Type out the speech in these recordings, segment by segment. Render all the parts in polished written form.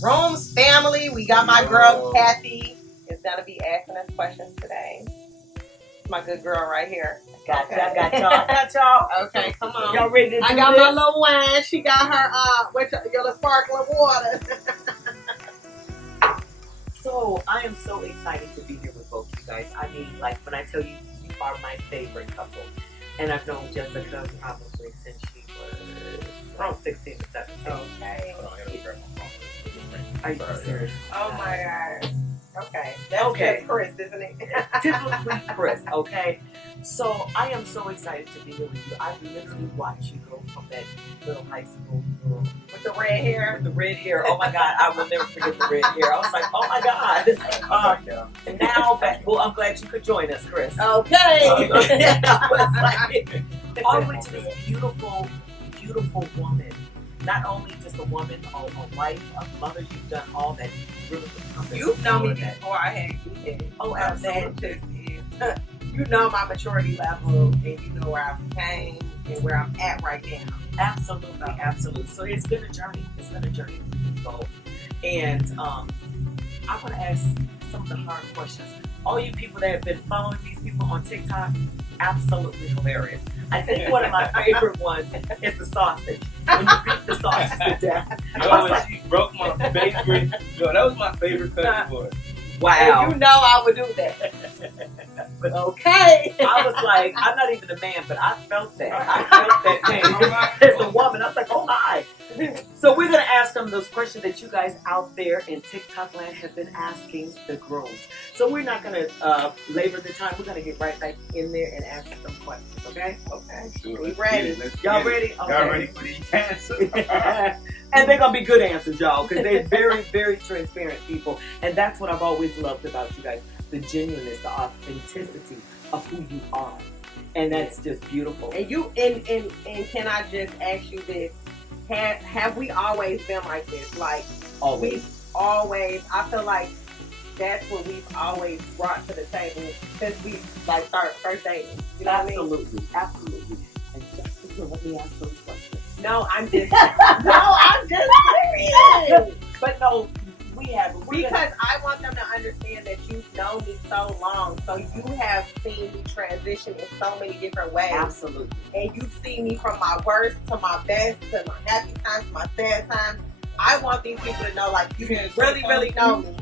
Grooms family. We got my girl Kathy is gonna be asking us questions today. It's my good girl right here. Got y'all. Okay, come on. Y'all ready to do I got this? my little wine. She got her your sparkling water. So I am so excited to be here with both you guys. I mean, like when I tell you, you are my favorite couple, and I've known Jessica probably since she was around 16 or 17. Okay. Are you serious? Oh my God. Okay. That's just Chris, isn't it? Typically Chris, okay? So I am so excited to be here with you. I've literally watched you go from that little high school girl with the red hair. With the red hair. Oh my God, I will never forget the red hair. I was like, oh my God. And now, well, I'm glad you could join us, Chris. Okay. I was like, all the way to this beautiful, beautiful woman. Not only just a woman, a wife, a mother, you've done all that. You've known me before I had kids. Oh, absolutely. That just is, you know my maturity level, and you know where I came and where I'm at right now. Absolutely, absolutely. So it's been a journey. It's been a journey for you both. And I want to ask some of the hard questions. All you people that have been following these people on TikTok, absolutely hilarious. I think one of my favorite ones is the sausage. When you beat the sausage to death. She broke my favorite. Yo, that was my favorite cousin boy. Wow. And you know I would do that. But okay. I was like, I'm not even a man, but I felt that. I felt that pain. As a woman, I was like, oh my. So we're going to ask some of those questions that you guys out there in TikTok land have been asking the grooms. So we're not going to labor the time. We're going to get right back in there and ask some questions, okay? Okay. Sure, we ready. Y'all ready? Okay. Y'all ready for these answers? And they're going to be good answers, y'all, because they're very, very transparent people. And that's what I've always loved about you guys. The genuineness, the authenticity of who you are. And that's just beautiful. And you and can I just ask you this? Have we always been like this? Like always. I feel like that's what we've always brought to the table since we like started first dating. You know Absolutely, what I mean? Absolutely. And just let me ask those questions. No, I'm just serious. But no, we haven't. Because I want them to understand that you've known me so long, so you have seen me transition in so many different ways. Absolutely. And you've seen me from my worst to my best, to my happy times, to my sad times. I want these people to know, like, you really, really know me.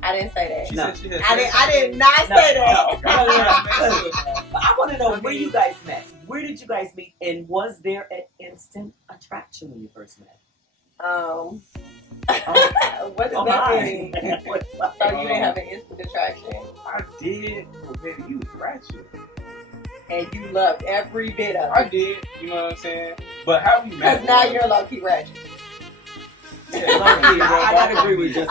I didn't say that. She said she had I did not say that. But I want to know where you guys met. Where did you guys meet? And was there an instant attraction when you first met? What does that mean? So you didn't have an instant attraction? I did, but baby, you was ratchet. And you loved every bit of it. I did, you know what I'm saying? But how we met? Because now you're low-key ratchet. Yeah, low-key, bro. I gotta agree with you.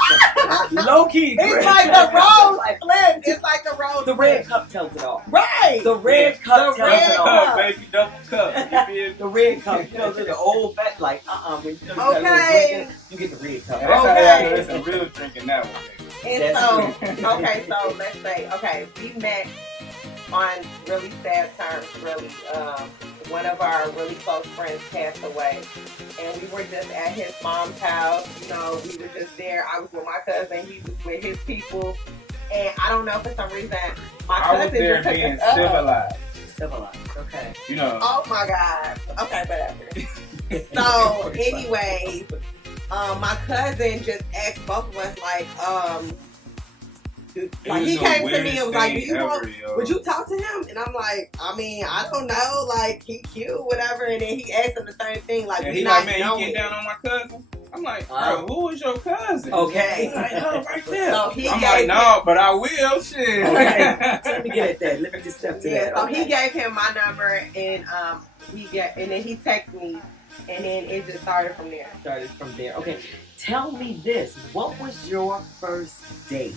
Low-key. It's like the rose flip. It's like the rose. The red cup tells it all. Right. The red cup tells it all. Cup, baby, double cup. You feel? The red cup. You know, the old fat, like, when you know, okay. You get the red cup. Yeah, that's a real drink in that one, baby. And so, okay, so let's say, okay, we met on really sad terms, really. One of our really close friends passed away, and we were just at his mom's house. You know, we were just there. I was with my cousin. He was with his people, and I don't know, for some reason, my cousin was there just being took us civilized. Civilized, okay. You know. Oh my God. Okay, whatever. So, anyways, my cousin just asked both of us, like, he came to me and was like, would you talk to him? And I'm like, I mean, I don't know, like, he cute, whatever. And then he asked him the same thing, like, and he like, man, you get down on my cousin? I'm like, bro, who is your cousin? Okay. He's like, oh, right there. So he I'm like, no, but I will, shit. Okay. Let me get at that. Let me just step to that. So he gave him my number, and then he texted me, and then it just started from there. Okay. Tell me this. What was your first date?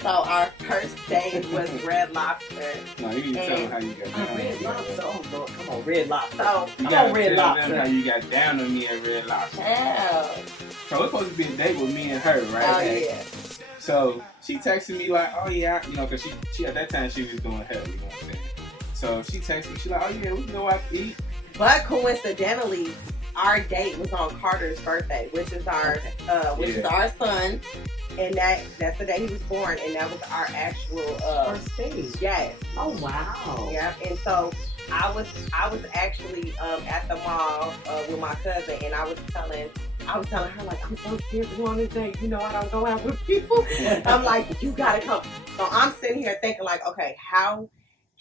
So our first date was Red Lobster. No, you need to tell them how you got down. Red Lobster. Oh, Lord. Come on, Red Lobster. So, you come on, Red tell Lobster. them how you got down on me at Red Lobster. Hell. So it's supposed to be a date with me and her, right? Oh, yeah. So she texted me like, oh yeah, you know, because she at that time she was doing hell, you know what I'm saying? So she texted me, she like, oh yeah, we can go out to eat. But coincidentally, our date was on Carter's birthday, which is our is our son, and that's the day he was born, and that was our actual first date. Yes. Oh wow. Yeah, and so I was actually at the mall with my cousin, and I was telling her, like, I'm so scared to go on this date. You know, I don't go out with people. I'm like, you gotta come. So I'm sitting here thinking, like, okay, how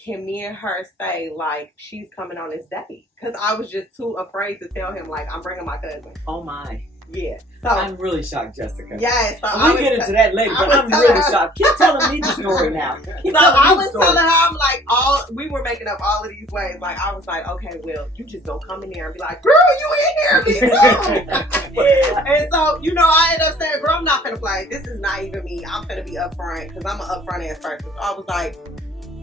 can me and her say, like, she's coming on this date? Because I was just too afraid to tell him, like, I'm bringing my cousin. Oh my. Yeah. So I'm really shocked, Jessica. Yeah. So we'll get into that later, but I'm really shocked. Keep telling me the story now. So I was telling her, I'm like, we were making up all of these ways. Like, I was like, okay, well, you just gonna come in here and be like, girl, you in here, me too. And so, you know, I ended up saying, girl, I'm not finna play. This is not even me. I'm finna be upfront, because I'm an upfront ass person. So I was like,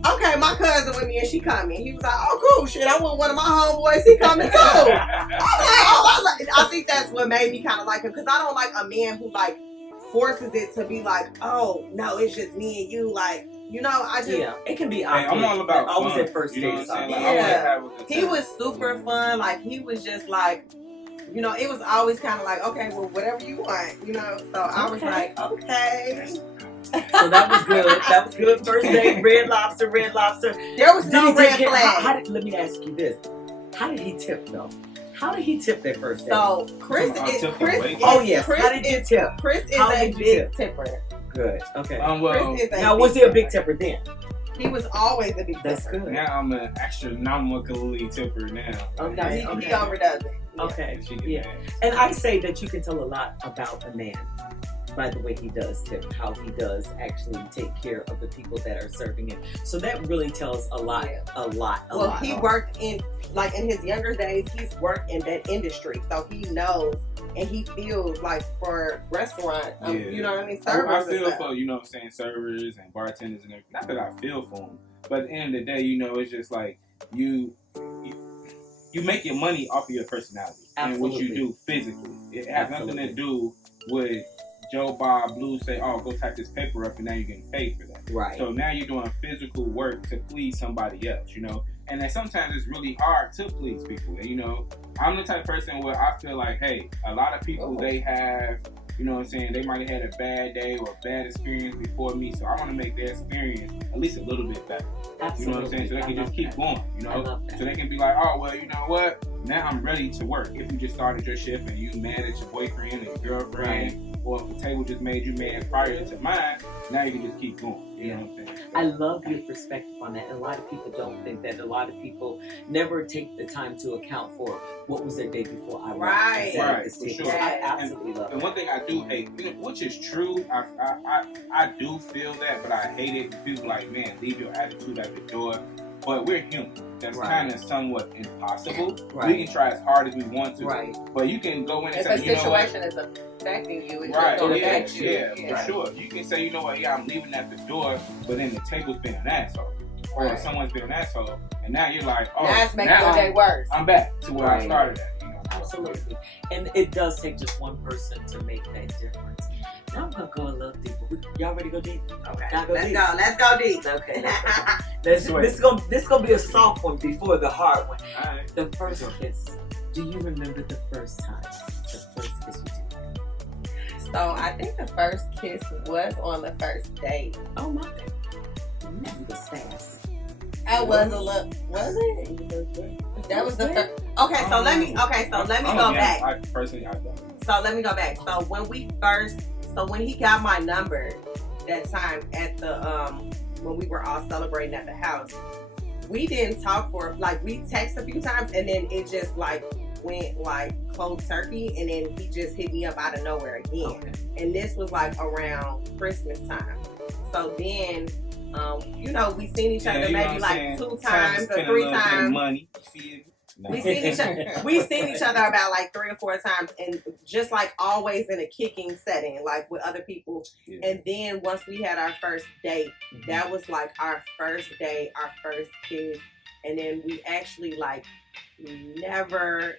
okay, my cousin with me and she coming. He was like, oh, cool, shit, I want one of my homeboys. He coming too. I think that's what made me kind of like him, because I don't like a man who, like, forces it to be like, oh, no, it's just me and you. Like, you know, I just... Yeah, it can be awkward. I'm all about always fun. at first you know date. Like, yeah. He was super fun. Like, he was just like, you know, it was always kind of like, okay, well, whatever you want, you know. So I was like, okay. So that was good. That was good. First date, red lobster. There was no red flag. Let me ask you this. How did he tip, though? How did he tip that first date? So Chris is oh yes. How did you tip? Chris is a big tipper. Good. Okay. Now was he a big tipper then? He was always a big tipper. That's good. Now I'm an astronomically tipper now. Okay. He overdoes it. Okay. Yeah. And I say that you can tell a lot about a man by the way he does tip, how he does actually take care of the people that are serving him. So that really tells a lot, a lot. Well, he worked in his younger days, he's worked in that industry. So he knows and he feels like for restaurant, you know what I mean? Servers. I feel for, you know what I'm saying, servers and bartenders and everything. Not that I feel for them, but at the end of the day, you know, it's just like you make your money off of your personality. Absolutely. And what you do physically. It has nothing to do with Joe Bob Blue say, oh, go type this paper up and now you're getting paid for that. Right. So now you're doing physical work to please somebody else, you know? And then sometimes it's really hard to please people. And, you know, I'm the type of person where I feel like, hey, a lot of people, they have, you know what I'm saying, they might have had a bad day or a bad experience before me. So I want to make their experience at least a little bit better. Absolutely. You know what I'm saying? So they can just keep going, you know? So they can be like, oh, well, you know what? Now I'm ready to work. If you just started your shift and you mad at your boyfriend and your girlfriend, or if the table just made you mad prior to mine, now you can just keep going. You know what I'm saying? I love your perspective on that. And a lot of people don't think that. A lot of people never take the time to account for what was their day before I Right, for sure. I absolutely love it. And one thing I do hate, which is true, I do feel that, but I hate it. People like, man, leave your attitude at the door. But we're human. That's kind of somewhat impossible. We can try as hard as we want to. But you can go in and say, you know what? If a situation is affecting you, it's going to affect you. Yeah, for sure. You can say, you know what, I'm leaving at the door, but then the table's been an asshole. Or someone's been an asshole. And now you're like, oh, now it's making your day worse. I'm back to where I started at. You know? Absolutely. And it does take just one person to make that difference. Now I'm going to go a little deeper. Y'all ready to go deep? Okay. Let's go deep. Okay. This is gonna be a soft one before the hard one. All right. The first kiss. Do you remember the first time? The first kiss you did? So I think the first kiss was on the first date. Oh my. That was fast. I was a little. Was it? That was the first. Okay, so let me go back. I don't. So let me go back. So when he got my number that time at the when we were all celebrating at the house, we didn't talk for we texted a few times and then it just went cold turkey, and then he just hit me up out of nowhere again. And this was around Christmas time. So then you know, we seen each other maybe 2 times or 3 times. Money. We seen each other about 3 or 4 times, and just always in a kicking setting, with other people. And then once we had our first date, that was our first date, our first kiss, and then we actually never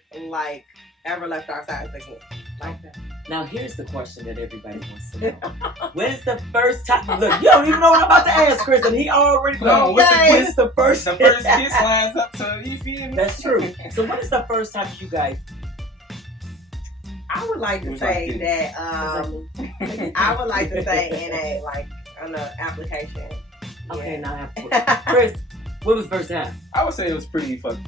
ever left our sides again. That. Now here's the question that everybody wants to know. When's the first time? Look, you don't even know what I'm about to ask, Chris, and he already knows. When's the first? The first kiss lines up to, you feel me? That's true. So when is the first time you guys I would like to say that I would like to say in a like on the application. Okay, now I have Chris, what was first half? I would say it was pretty soon.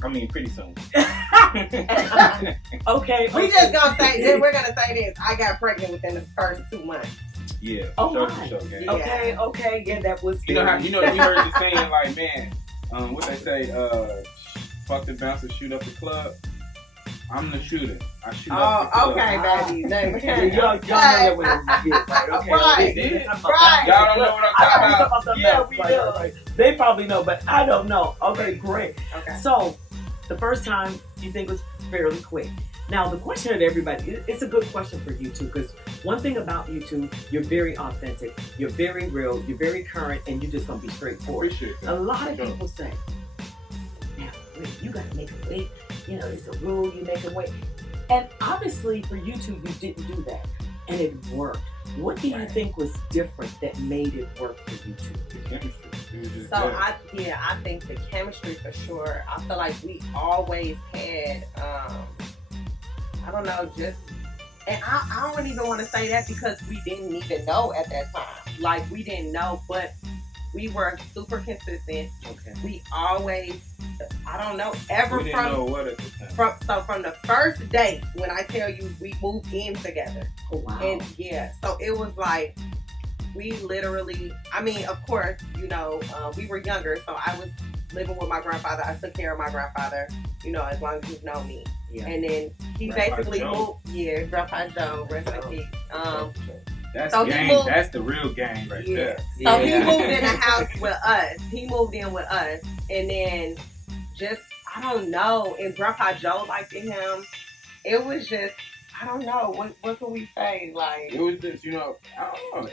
Okay. We just gonna say then we're gonna say this. I got pregnant within the first 2 months. Yeah. Oh sure, my. Sure, yeah. Okay. Okay. Yeah, that was. You know how you heard the saying like, man, what they say, fuck the bouncer, shoot up the club. I'm the shooter. I shoot up the club. Okay, baby. Y'all know that when you get right. Okay. Right. Y'all don't know what I'm talking about. Yeah, we know. Right. They probably know, but I don't know. Okay, great. Okay. So, the first time you think was fairly quick. Now, the question that everybody, it's a good question for you too, because one thing about you two, you're very authentic, you're very real, you're very current, and you're just going to be straightforward. Appreciate that. A lot of people say, now, wait, you got to make a wait. You know, it's a rule, you make a wait. And obviously, for you two, you didn't do that, and it worked. What do you think was different that made it work for you two? The chemistry. It was just So good. I think the chemistry for sure. I feel like we always had, I don't know, just, and I don't even want to say that because we didn't even know at that time. Like we didn't know, but we were super consistent. Okay. We always, I don't know, We didn't know what at the time. from the first day when I tell you we moved in together. Oh, wow. And yeah, so it was like, we literally, I mean, of course, you know, we were younger, so I was living with my grandfather. I took care of my grandfather, you know, as long as you've known me. Yeah. And then he Grandpa basically Joe. moved, Grandpa Joe, rest in peace. That's so he game. moved- That's the real game right there. So Yeah. he moved in a house with us. He moved in with us. And then just, I don't know, and Grandpa Joe liked him. It was just, I don't know, what can we say? Like, It was just, you know, I don't know.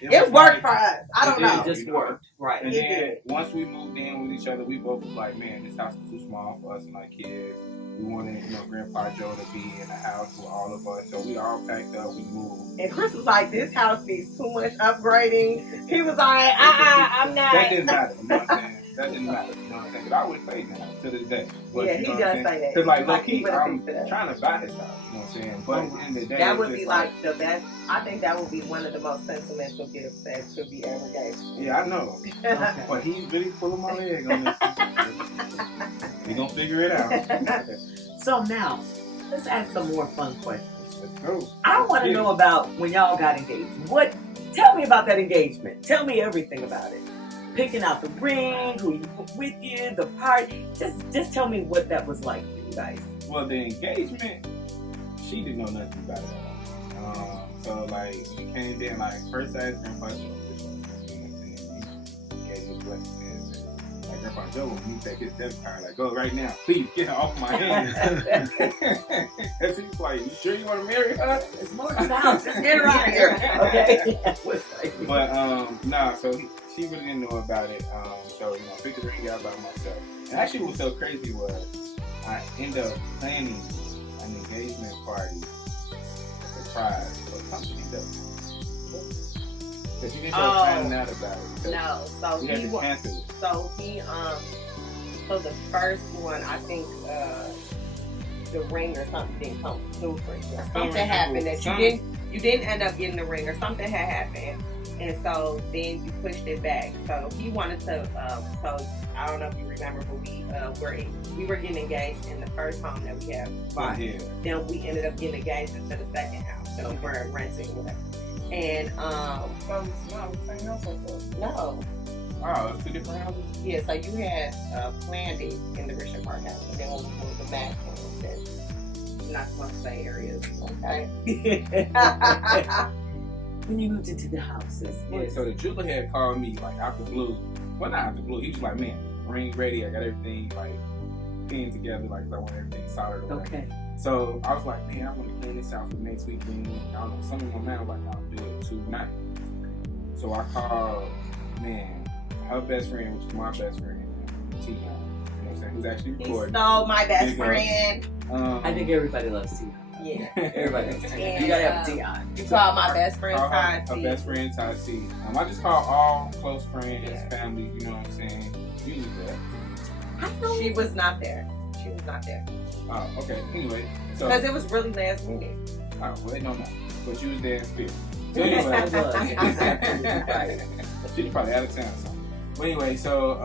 it worked for us. I don't It know. did. It just worked. Right. And It then did. once we moved in with each other, we both was like, man, this house is too small for us and our kids. We wanted, you know, Grandpa Joe to be in the house with all of us. So we all packed up, we moved. And Chris was like, this house needs too much upgrading. He was like, I'm not. That didn't matter, you know what I'm saying? That didn't matter, you know what I'm saying? Because I would say that to this day. But, Yeah, you he know what does I'm say that. Because, like, Like, low-key, he would've I'm fixed it up. trying to buy his house, you know what I'm saying? But at the end of the day, That it's would just be like the best. I think that would be one of the most sentimental gifts that could be ever gave. Yeah, I know. Okay. But he's really pulling my leg on this. We gonna figure it out. So now, let's ask some more fun questions. Let's go. I want to know about when y'all got engaged. Tell me about that engagement. Tell me everything about it. Picking out the ring, who you put with you, the party. Just tell me what that was like for you guys. Well, the engagement, she didn't know nothing about it at all. So, like, we came in, like, first I asked Grandpa Joe, you know what I'm saying? He gave me blessings. Like, Grandpa Joe, when he take his debit card, like, go right now. Please, get her off my hands. And so he's like, you sure you want to marry her? It's more than the house. Just get her out of here. Okay? But, nah, so she really didn't know about it. So, you know, I picked the ring out by myself. And actually, what's so crazy was I ended up planning an engagement party, a surprise, or something like that. Because you didn't start finding out about it. No, so We had he to cancel it. so the first one, I think the ring or something didn't come through for you. Something happened that you didn't end up getting the ring, or something had happened, and so then you pushed it back. So he wanted to. So I don't know if you remember, but we were getting engaged in the first home that we had bought. Yeah. Then we ended up getting engaged into the second house that we were renting, whatever. And Same house or what? no. Oh, it's 2 different houses? Yeah, so you had planned it in the Richard Park house, and then when we moved the max one, that you're not supposed to say areas, okay? When you moved into the houses. Yeah, so the jeweler had called me, like, out the blue. Well, not out the blue. He was like, man, ring ready. I got everything, like, pinned together. Like, I want everything solid. Or whatever. Okay. So I was like, man, I want to plan this out for next weekend. I don't know, some of my man was like, I'll do it tonight. So I called, man, her best friend, which is my best friend, Tia. You know what I'm saying? Who's actually He recording. stole my best Big friend. I think everybody loves Tia. Yeah. Everybody loves Tia. And, You gotta have Tia. You called my best friend Call her Tati. best friend, Tati. I just call all close friends, Yeah. family, you know what I'm saying? Usually that. She was not there. She was not there. Oh, okay. Anyway, so Because it was really last minute. Oh, well, it don't matter. But you was there in spirit. So Yes, I anyway, was. And he's absolutely right. she was probably out of town or something. But anyway, so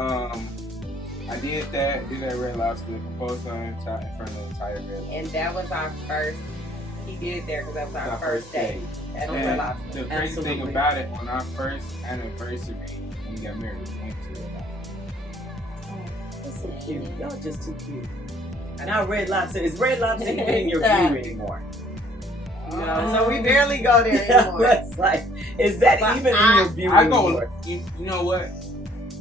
I did that Red Lobster, proposed on in front of the entire Red Lobster. And that was our first. He did there because that was our first date at the Red And Lobster. the crazy Absolutely. thing about it, on our first anniversary when we got married, we went to Red Lobster. That's so cute. Y'all just too cute. Now Red Lobster, is Red Lobster even in your view anymore? No, so we barely go there anymore. It's like, is that But even in your view I go, anymore? you know what?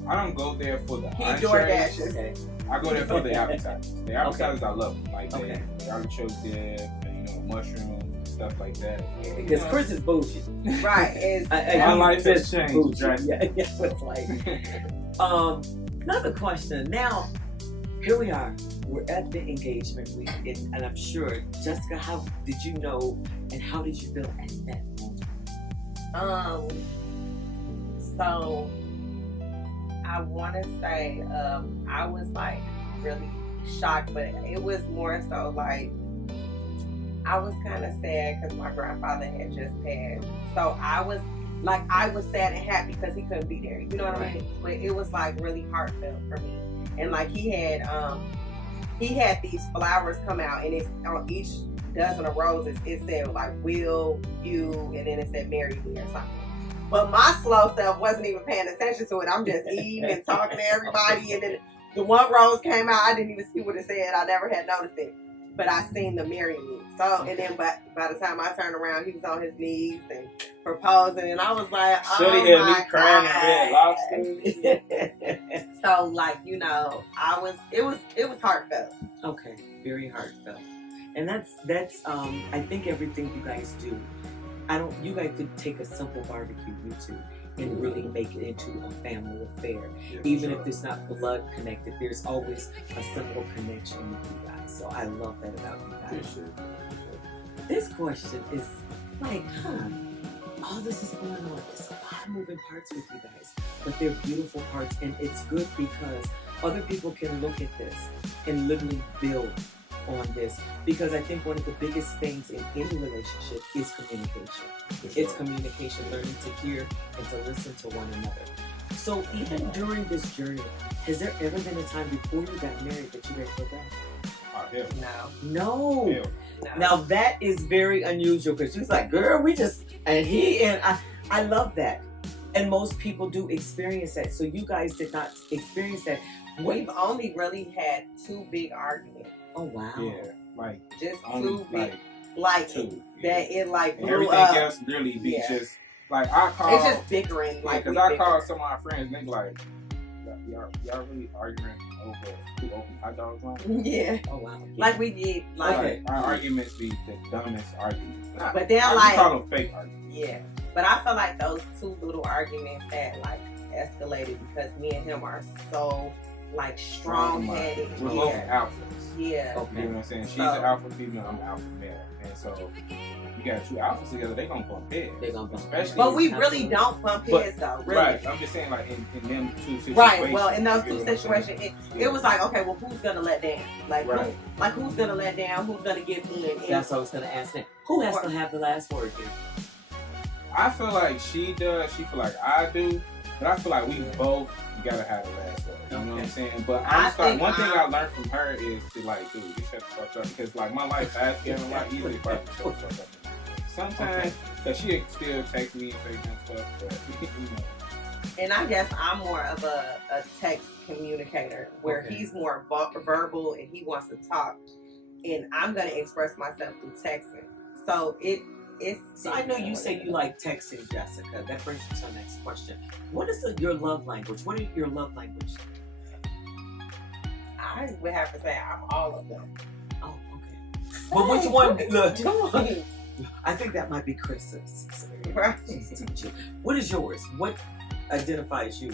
I don't go there for the He entrees. DoorDashes. Okay. I go there for the appetizers. The appetizers I love them. Like Okay. the artichoke dip, and, mushrooms, and stuff like that. Because Chris is bougie. Right. It's, My life has Just changed bougie. drastically. Yeah, it's like, another question. Now, here we are. We're at the engagement week, and I'm sure, Jessica, how did you know, and how did you feel at that moment? So I want to say I was like really shocked, but it was more so like I was kind of sad because my grandfather had just passed. So I was sad and happy because he couldn't be there. You know what I mean? But it was like really heartfelt for me. And like he had these flowers come out, and it's on each dozen of roses. It said like "Will you," and then it said "Marry me" or something. But my slow self wasn't even paying attention to it. I'm just eating and talking to everybody, and then the one rose came out. I didn't even see what it said. I never had noticed it, but I seen the "Marry me." So, and then by the time I turned around, he was on his knees and proposing, and I was like, "Oh Shorty had my me crying God." at Red Lobster. So, like, it was heartfelt. Okay, very heartfelt, and that's I think everything you guys do. You guys could take a simple barbecue, you two, and really make it into a family affair. Even if it's not blood connected, there's always a simple connection with you guys. So I love that about you guys. This question is like, all this is going on. There's a lot of moving parts with you guys, but they're beautiful parts, and it's good because other people can look at this and literally build on this, because I think one of the biggest things in any relationship is communication. It's communication, learning to hear and to listen to one another. So even during this journey, has there ever been a time before you got married that you guys broke up? Oh, hell No. no. Now that is very unusual, because she was like, girl, I love that. And most people do experience that. So you guys did not experience that. We've only really had 2 big arguments. Oh wow. Yeah, like Just only 2 big, like 2. two. That it like And blew everything up. else really be Yeah. just like I call. It's just bickering. Like, because I called some of my friends and they be like, y'all really arguing over who opened hot dogs line? Yeah. Oh wow. Like we did. Like, Okay. Our arguments be the dumbest arguments. but they're I like, call them fake arguments. yeah. But I feel like those 2 little arguments had like escalated because me and him are so like strong-headed. We're both Yeah. alphas. Yeah. Okay. You know what I'm saying? She's So- an alpha female, I'm an alpha male. And so you got 2 alphas together, they gonna bump heads. They gonna bump Especially But we really Absolutely. don't bump But- heads though. Really. Right. I'm just saying like in them 2 situations. Right. Well, in those you 2 know what I'm saying? situations, it was like, okay, well, who's gonna let down? Like, Right. who's gonna let down? Who's gonna give in? And That's what I was gonna ask them. Who has to have the last word here? I feel like she does. She feel like I do. But I feel like we both gotta have the last word. You know what I'm saying? But I just like one thing I learned from her is to like, dude, you shut the fuck up, because like my life has getting a lot easier if I can shut the fuck up. Sometimes, because she still text me and say stuff, but you know. And I guess I'm more of a text communicator, where Okay. he's more verbal and he wants to talk, and I'm gonna express myself through texting. So it's. So I know you say you like texting, Jessica. That brings me to the next question. What is your love language? What are your love language? I would have to say I'm all of them. Oh, okay. But which one? Look, I think that might be Chris's. Right. What is yours? What identifies you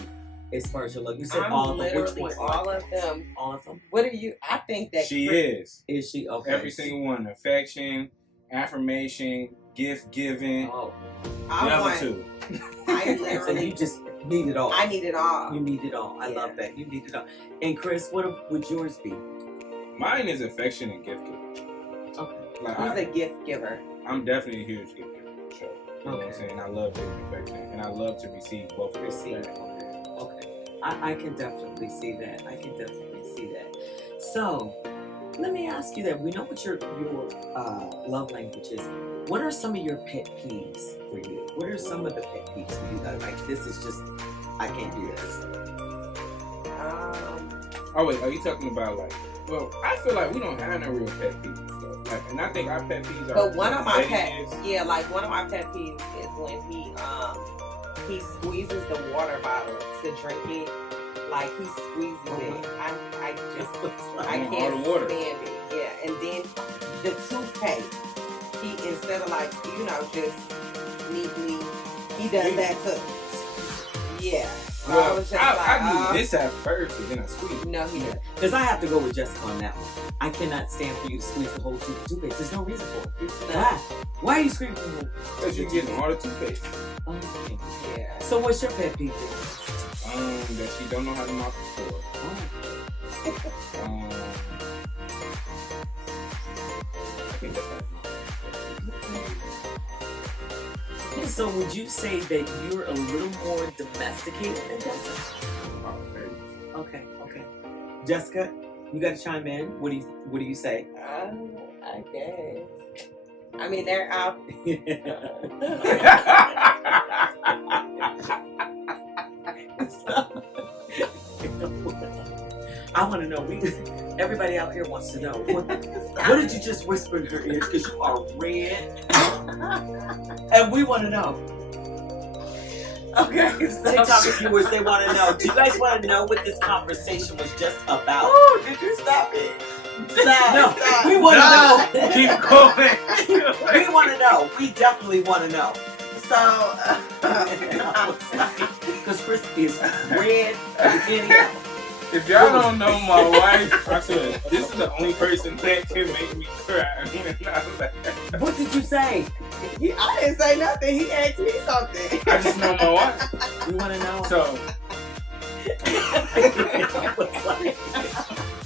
as far as your love? You said I'm all of them. Which literally one? all of them. All of them? What are you? I think that She is. Is she okay? Every single one. Affection, affirmation, gift giving. Oh, I Number want. 2. I so literally. you just need it all. I need it all. You need it all. I love that. You need it all. And Chris, what would yours be? Mine is affection and gift giving. Okay. Like He's a gift giver. I'm definitely a huge gift giver for sure. You know what I'm saying? I love giving affection, and I love to receive both of those back. Okay. I can definitely see that. So, let me ask you that. We know what your love language is. What are some of your pet peeves for you? What are some of the pet peeves for you that are like, this is just, I can't do this? Oh wait, are you talking about like? Well, I feel like we don't have no real pet peeves though. Like, and I think our pet peeves are. But one of my pet peeves is when he squeezes the water bottle to drink it. Like he squeezes it. I can't stand it. Yeah, and then the toothpaste. He instead of like just neatly, he does that too. Yeah. So Well, I was just I like, do this at first, and then I squeeze. No, he doesn't. Because I have to go with Jessica on that one. I cannot stand for you to squeeze the whole toothpaste. There's no reason for it. Why are you screaming? Because you're getting all the toothpaste. Okay. Yeah. So what's your pet peeve? That she don't know how to mop the floor. I think that's right. So would you say that you're a little more domesticated than Jessica? Oh, very. Okay. Jessica, you got to chime in. What do you say? I guess. I mean, they're out. I want to know. Everybody out here wants to know. What did you just whisper in her ears? Because you are red, and we want to know. Okay. TikTok viewers, they want to know. Do you guys want to know what this conversation was just about? Oh, did you stop it? Stop. We want to know. Keep going. We want to know. We definitely want to know. So, because Chris is red anyhow. If y'all don't know my wife, I said this is the only person that can make me cry. What did you say? I didn't say nothing. He asked me something. I just know my wife. We want to know. So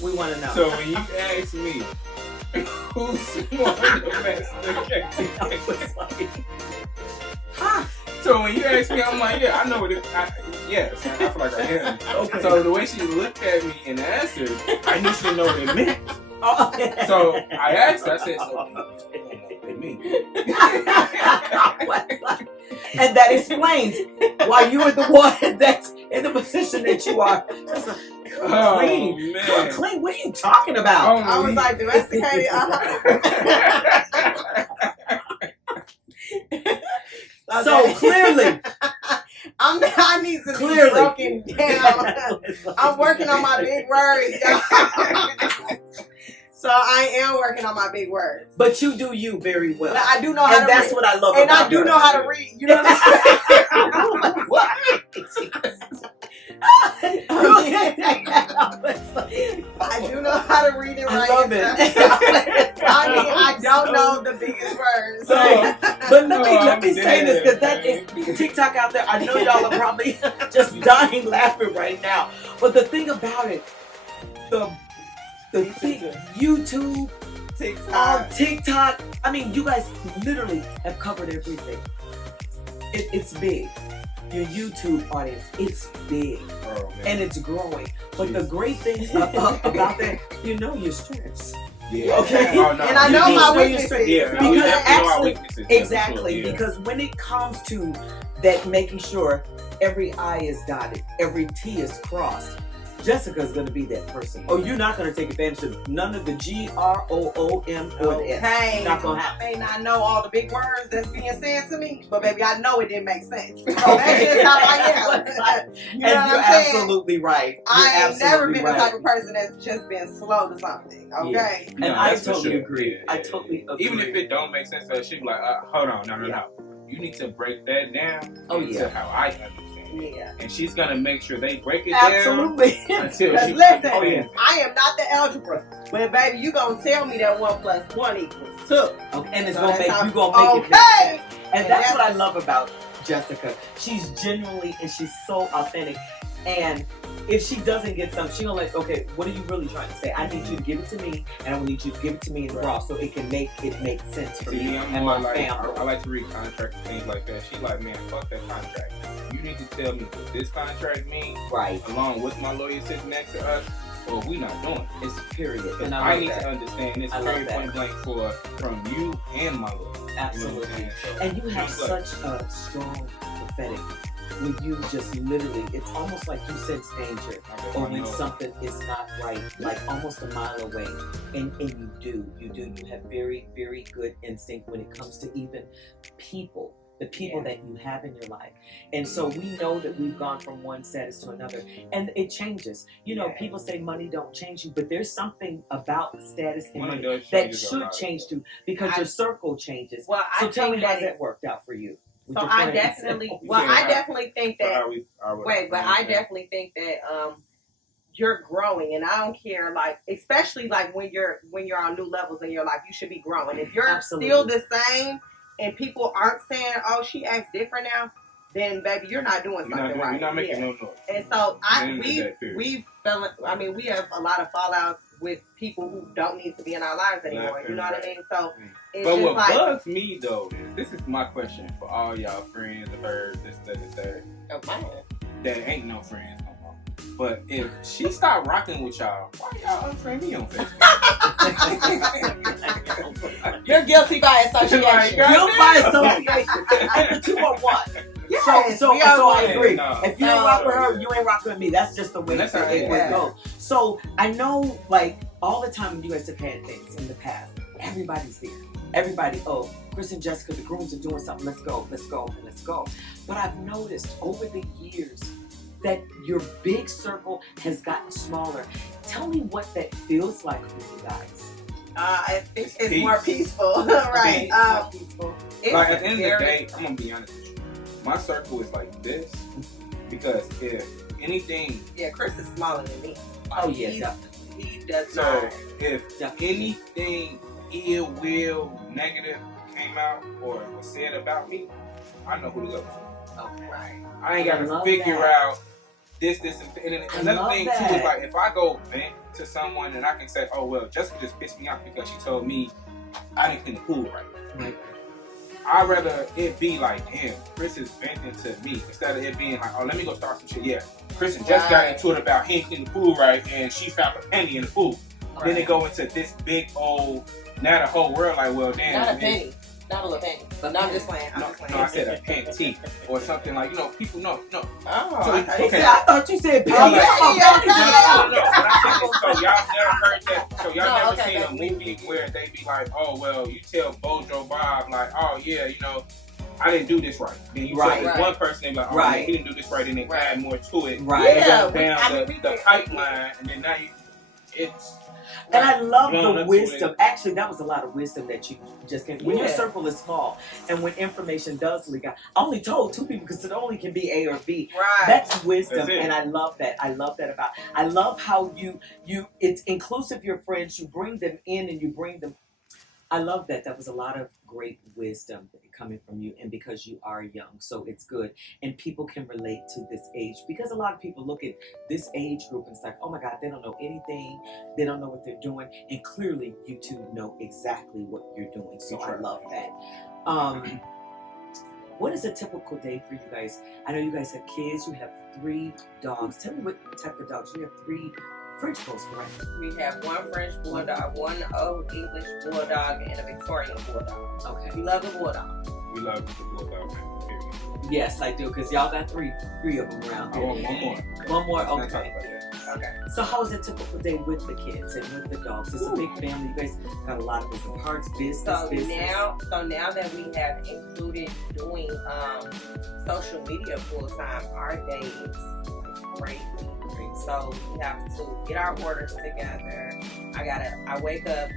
we want to know. So when you ask me, who's more domesticated? So when you ask me, I'm like, yeah, I know what it. Yes, I feel like I am. Okay. So the way she looked at me and answered, I knew she didn't know what it meant. Oh. So I asked her, I said, so you don't know what it means. And that explains why you are the one that's in the position that you are. Oh, Clean. man. Clean, what are you talking about? Oh, I was like, domesticated. So clearly, I need to be broken down. I'm working on my big words. So I am working on my big words. But you do you very well. But I do know how to read. And that's what I love and about I do you. know how to read. You know what I'm saying? What? I do know how to read and write. I love it. I mean, I don't know the biggest words. So, but let me I'm say this, because that dead, is TikTok out there. I know y'all are probably just dying laughing right now. But the thing about it, the thing, YouTube, TikTok. I mean, you guys literally have covered everything. It's big. Your YouTube audience, it's big. Oh, And it's growing. But the great thing about that, you know your strengths. Yeah. Okay. Oh, no. And I know my weaknesses. Yeah, Because actually, weaknesses. exactly, Yeah. because when it comes to that, making sure every I is dotted, every T is crossed, Jessica's going to be that person. Oh, you're not going to take advantage of none of the GROOM or the S. Hey, Not gonna I may not know all the big words that's being said to me, but baby, I know it didn't make sense. So that's just how I am. You know And what you're I'm saying? absolutely right. I ain't never been the type of person that's just been slow to something. Okay. And No, I that's for totally sure. agree. Yeah, I yeah, totally agree. Even if it don't make sense to her, she'd be like, hold on, no. You need to break that down into how I understand it. Yeah. And she's going to make sure they break it Absolutely. down until Because she listen, understands it. I am not the algebra, but baby, you gonna tell me that 1 + 1 = 2. Okay. And it's So gonna that's make how- you gonna make it. Okay. And that's what I love about Jessica. She's genuinely and she's so authentic. And if she doesn't get some, she gonna like, okay, what are you really trying to say? I need you to give it to me, and I need you to give it to me in raw, so it can make sense for me I'm and more my like, family. I like to read contracts and things like that. She's like, man, fuck that contract. You need to tell me what this contract means, Right. along with my lawyer sitting next to us, or we not doing it. It's period. And I need to understand this very point blank from you and my lawyer. Absolutely. You know so and you have just such a strong prophetic when you just literally, it's almost like you sense danger or when something is not right, like almost a mile away. And you have very, very good instinct when it comes to even people. The people that you have in your life. And so we know that we've gone from one status to another. And it changes. You know, people say money don't change you, but there's something about status and money that should change too, because your circle changes. Well, so tell me how that worked out for you. So I definitely, I definitely think that, I definitely think that you're growing, and I don't care, like, especially like when you're on new levels in your life, you should be growing. If you're still the same, and people aren't saying, "Oh, she acts different now," then baby, you're not doing something right. You're not making no noise. And so we have a lot of fallouts with people who don't need to be in our lives anymore. You know what I mean? So it's but just what like, bugs me though is, this is my question for all y'all friends of hers, this, that, and third. Okay. That ain't no friends no more. But if she start rocking with y'all, why y'all unfriend me on Facebook? You're guilty by association. Guilt by association. And the two are one. Yes, so I agree. No. If you ain't rocking with her, you ain't rocking with me. That's just the way it would go. So I know, like, all the time when you guys have had things in the past, everybody's there. Everybody, Chris and Jessica, the Grooms are doing something. Let's go. But I've noticed over the years that your big circle has gotten smaller. Tell me what that feels like for you guys. I think it's more peaceful, right? More peaceful. Like at the end of the day, I'm gonna be honest with you. My circle is like this because if anything, Chris is smaller than me. Oh yeah, definitely. He does so not. if anything ill will, negative came out or was said about me, I know who to go to. Okay. Right. I ain't gotta figure out this, and then another thing too is like if I go vent to someone and I can say, oh well, Jessica just pissed me off because she told me I didn't clean the pool right. I'd rather it be like, damn, Chris is venting to me instead of it being like, oh, let me go start some shit. Yeah, Chris and Jess got into it about he ain't clean the pool right, and she found a penny in the pool. Right. Then they go into this big old, now the whole world like, well, damn. Not a penny. Not a little penny. But no, I'm just playing. No, I said a panty or something like, people know. Oh, so, okay. I thought you said penny. No. So y'all never heard that. So y'all never seen a movie where they be like, oh, well, you tell Bojo Bob, like, oh, yeah, I didn't do this right. Then you tell this one person, they be like, oh, man, he didn't do this right, and they add more to it. Right. Yeah. Down the pipeline, and then now it's... And I love the wisdom. Actually, that was a lot of wisdom that you just came. When your circle is small and when information does leak out, I only told 2 people because it only can be A or B. Right. That's wisdom, and I love that. I love how you it's inclusive. Your friends, you bring them in and you bring them. I love that. That was a lot of great wisdom coming from you, and because you are young, so it's good, and people can relate to this age, because a lot of people look at this age group and it's like, oh my God, they don't know anything, they don't know what they're doing, and clearly you two know exactly what you're doing, so I love that. What is a typical day for you guys? I know you guys have kids, you have 3 dogs. Tell me what type of dogs. You have 3 French bulldog, correct? We have 1 French bulldog, 1 old English bulldog, and a Victorian bulldog. Okay. We love the bulldog. We love the bulldog. Yes, I do, because y'all got 3 of them around here. I want one more. One more, okay. Okay. So how is a typical day with the kids and with the dogs? It's a big family. You guys got a lot of moving parts, business. So now that we have included doing social media full time, our day is crazy. So we have to get our orders together. I wake up,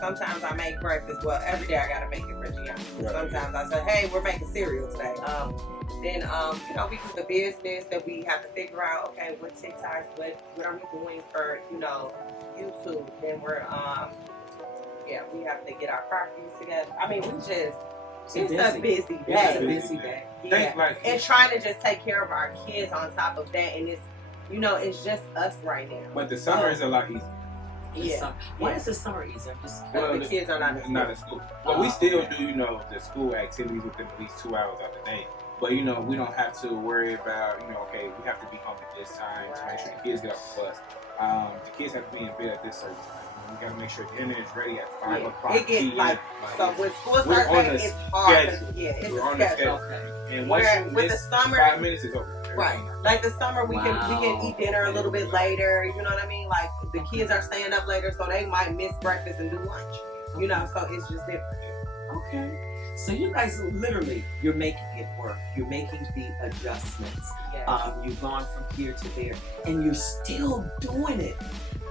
sometimes I make breakfast. Well, every day I gotta make it for Gianna. Sometimes I say, hey, we're making cereal today. Then we do the business that we have to figure out, okay, what TikToks, what are we doing for, YouTube. Then we have to get our properties together. I mean, it's a busy day. It's a busy day. Yeah. And trying to just take care of our kids on top of that, and it's you know, it's just us right now. But the summer is a lot easier. Yeah. Why is the summer easier? Just The kids are not in school. But we still do, you know, the school activities within at least 2 hours out the day. But, you know, we don't have to worry about, you know, okay, we have to be home at this time to make sure the kids get off the bus. The kids have to be in bed at this certain time. We got to make sure dinner is ready at 5 o'clock. It gets like, so when school starts, it's hard. It's We're a on the schedule. schedule. And Where once with the summer, 5 minutes is over. right? Like the summer, we can eat dinner a little bit later. You know what I mean? Like the kids are staying up later, so they might miss breakfast and do lunch. You know, so it's just different. Okay. So you guys literally, you're making it work. You're making the adjustments. Yes. You've gone from here to there, and you're still doing it.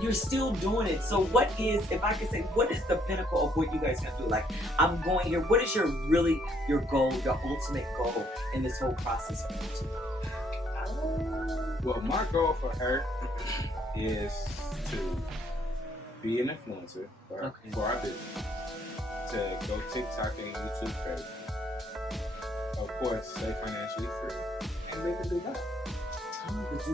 You're still doing it. So what is, if I could say, what is the pinnacle of what you guys gonna do? Like, I'm going here. What is your goal, your ultimate goal in this whole process for you two? Well, my goal for her is to be an influencer for our business. To go TikTok and YouTube first. Of course, stay financially free and live in Dubai. So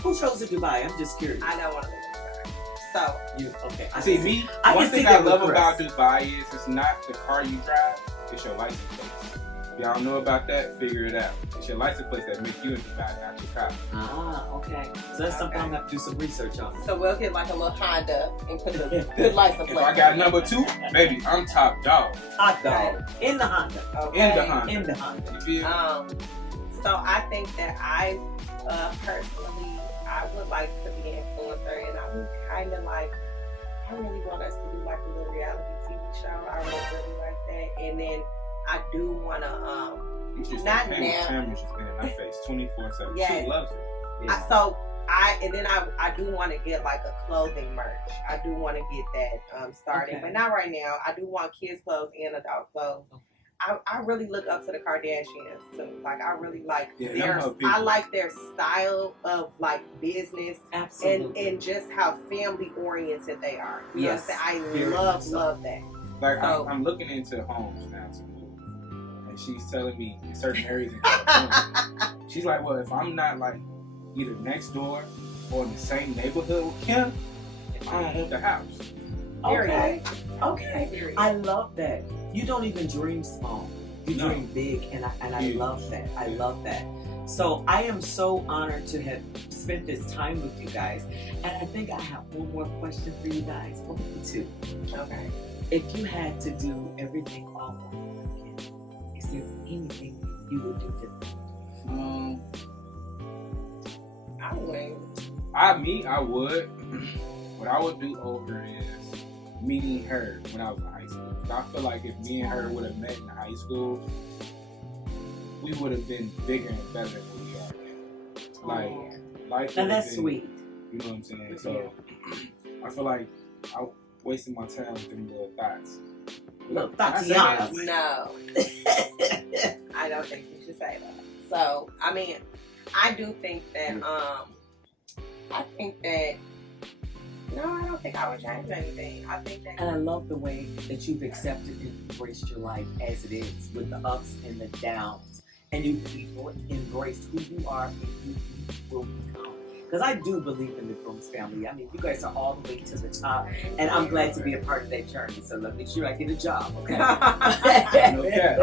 who chose the Dubai? I'm just curious. I don't want to live in Dubai. So you okay? See me. One thing I love about Dubai is it's not the car you drive; it's your license plate. If y'all know about that, figure it out. It's your license plate that makes you in Dubai, not your car. Okay. So that's something I'm gonna have to do some research on. So we'll get like a little Honda and put a good license plate. If I got number 2, baby, I'm top dog. Top dog in the Honda. Okay. In the Honda. You feel? So I think that I personally, I would like to be an influencer, and I would kind of like, I really want us to do like a little reality TV show. I would really like that, and then I do want to, not now. Cameras just been in my face 24/7. Yes. She loves it. Yeah. I do want to get like a clothing merch. I do want to get that started, but not right now. I do want kids clothes and adult clothes. I really look up to the Kardashians too. Like I really like I like their style of like business. Absolutely. and just how family oriented they are. You yes. know what I'm saying? I love that. Like so, I'm looking into homes now to move. And she's telling me in certain areas in California. She's like, well, if I'm not like either next door or in the same neighborhood with Kim, I don't want the house. Okay. I love that. You don't even dream small. You dream big, and I love that. I love that. So I am so honored to have spent this time with you guys. And I think I have one more question for you guys. Well, two. Okay. If you had to do everything all over again, is there anything you would do different? I would. I would. What I would do over is meeting her when I was in high school. I feel like if me and her would have met in high school, we would have been bigger and better than what we are now. Like, life. And that's sweet. You know what I'm saying? So, I feel like I wasted my time with them little thoughts. Little Tatiana. No. I don't think you should say that. So, I mean, I do think that, no, I don't think I would change anything. I think that. And I love the way that you've accepted and embraced your life as it is, with the ups and the downs. And you've embraced who you are and who you will become. Because I do believe in the Grooms family. I mean, you guys are all the way to the top. And I'm glad to be a part of that journey. So let me make sure I get a job, okay?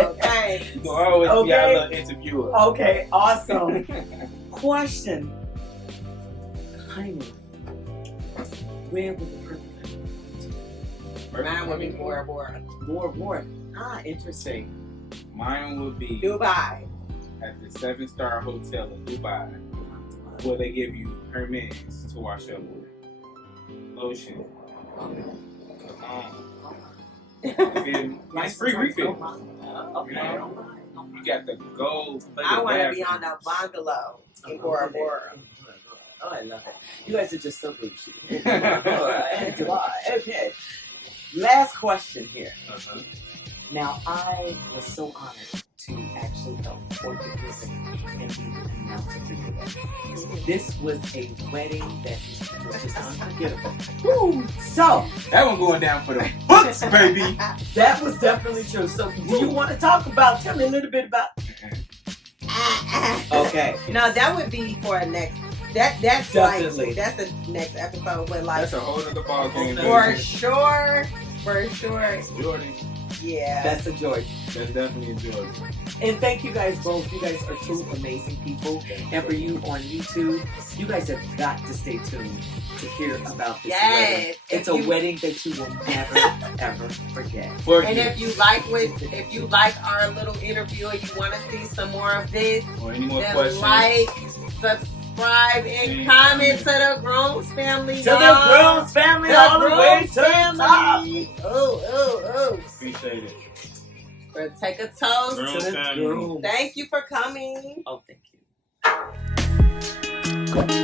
Okay. You'll always be our little interviewer. Okay, awesome. Question. Honeymoon. Where would the perfect honeymoon? Mine would be Bora Bora. Interesting. Mine would be Dubai. At the 7-star hotel in Dubai, where they give you Hermes to wash up with, lotion, nice free refill. Okay. You got the gold. I want to be on the bungalow in Bora Bora. Oh, I love it. You guys are just so bougie. Okay. Last question here. Now, I was so honored to actually help Projector and be the announcer for you guys. This was a wedding that was just unforgettable. Woo! So that one going down for the books, baby. That was definitely true. So, do you want to talk about? Tell me a little bit about. Okay. No, that would be for a next. That's Definitely. like that's the next episode. But like That's a whole other ball game. for sure. Jordan. Yeah. That's a joy. That's definitely a joy. And thank you guys both. You guys are two amazing people. And for you on YouTube, you guys have got to stay tuned to hear about this wedding. It's a wedding that you will never ever forget. And if you like our little interview and you want to see some more of this, or any more then questions, like, subscribe, and comment to the Grooms family. To the Grooms family, all the way to the top. Oh. Appreciate it. We'll take a toast. Grooms To the family. Grooms. Thank you for coming. Oh, thank you.